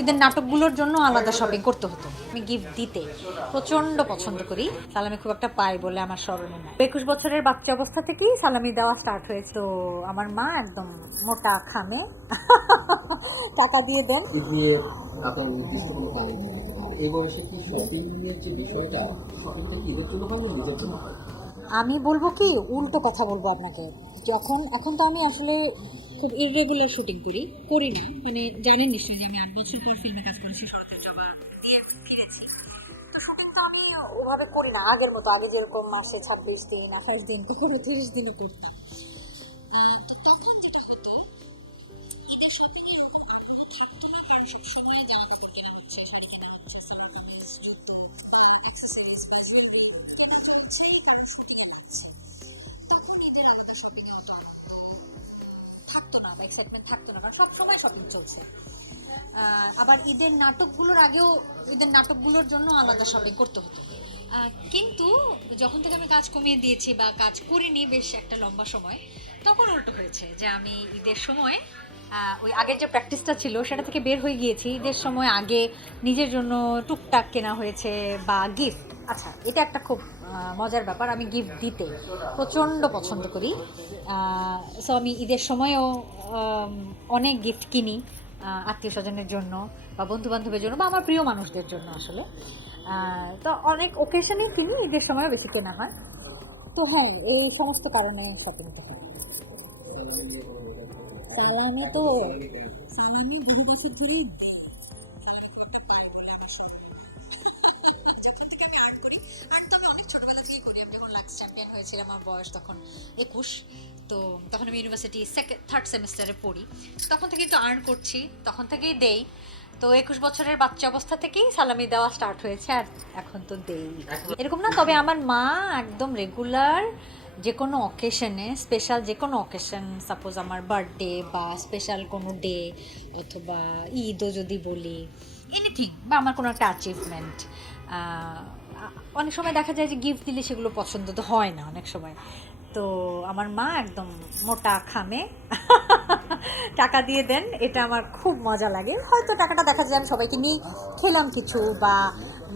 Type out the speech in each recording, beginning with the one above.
ঈদের নাটকগুলোর জন্য আলাদা শপিং করতে হতো। আমি গিফট দিতে প্রচণ্ড পছন্দ করি, সালামি খুব একটা পাই বলে আমার স্মরণে নাই। 21 বছরের বাচ্চা অবস্থা থেকেই সালামি দেওয়া স্টার্ট হয়েছে। তো আমার মা একদম মোটা খামে টাকা দিয়ে দেন। আমি বলবো কি, উল্টো কথা বলবো আপনাকে। এখন তো আমি আসলে খুব ইররেগুলার শুটিং করি না, মানে জানেন নিশ্চয়ই যে আমি 8 বছর পর ফিল্মে কাজ করেছি, সরকার জবা দিয়ে ফিরেছি। তো শুটিং তো আমি ওভাবে করি না আগের মতো, আগে যেরকম মাসে 26 দিন 28 দিন করে 30 দিনও করতাম। তো তখন যেটা হতো, ঈদের শপিং এ ওরকম আগ্রহ থাকতো না, কারণ সবসময় জামা কাপড় কেনা হচ্ছে, শাড়ি কেনা হচ্ছে, সালোয়ার কামিজ, জুতো, অ্যাক্সেসরিজ বা জুয়েলারি কেনা চলছেই, কারণ শুটিং এ লাগছে। তখন ঈদের আলাদা শপিং এ অত আনন্দ থাকতো না বা এক্সাইটমেন্ট থাকতো না, কারণ সবসময় শপিং চলছে। আবার ঈদের নাটকগুলোর জন্য আলাদা শপিং করতে হতো। কিন্তু যখন থেকে আমি কাজ কমিয়ে দিয়েছি বা কাজ করিনি বেশ একটা লম্বা সময়, তখন উল্টো হয়েছে যে আমি ঈদের সময় ওই আগের যে প্র্যাকটিসটা ছিল সেটা থেকে বের হয়ে গিয়েছি। ঈদের সময় আগে নিজের জন্য টুকটাক কেনা হয়েছে বা গিফট। আচ্ছা, এটা একটা খুব মজার ব্যাপার, আমি গিফট দিতে প্রচণ্ড পছন্দ করি। সো আমি ঈদের সময়ও অনেক গিফট কিনি, আত্মীয় স্বজনের জন্য বা বন্ধু বান্ধবের জন্য বা আমার প্রিয় মানুষদের জন্য আসলে। তো অনেক ওকেশনেই কিনি, ঈদের সময়ও বেশি কেনা হয়। তো হ্যাঁ, এই সমস্ত কারণে শপিংটা হয়। সালামি তো সালামি বহু বছর ধরেই হয়েছিল। আমার বয়স তখন 21, তো তখন আমি ইউনিভার্সিটি থার্ড সেমিস্টারে পড়ি, তখন থেকে তো আর্ন করছি, তখন থেকেই দেই। তো 21 বছরের বাচ্চা অবস্থা থেকেই সালামি দেওয়া স্টার্ট হয়েছে, আর এখন তো দেই এরকম না। তবে আমার মা একদম রেগুলার যে কোনো অকেশনে, স্পেশাল যে কোনো অকেশন, সাপোজ আমার বার্থডে বা স্পেশাল কোনো ডে অথবা ঈদও যদি বলি, এনিথিং, বা আমার কোনো একটা অ্যাচিভমেন্ট, অনেক সময় দেখা যায় যে গিফট দিলে সেগুলো পছন্দ তো হয় না অনেক সময়। তো আমার মা একদম মোটা খামে টাকা দিয়ে দেন, এটা আমার খুব মজা লাগে। হয়তো টাকাটা দেখা যায় আমি সবাইকে নিয়ে খেলাম কিছু, বা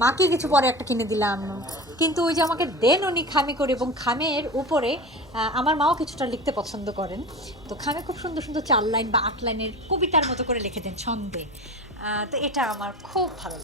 মাকে কিছু পরে একটা কিনে দিলাম, কিন্তু ওই যে আমাকে দেন উনি খামে করে, এবং খামের উপরে আমার মাও কিছুটা লিখতে পছন্দ করেন। তো খামে খুব সুন্দর সুন্দর 4 লাইন বা 8 লাইনের কবিতার মতো করে লিখে দেন ছন্দে। তো এটা আমার খুব ভালো লাগে।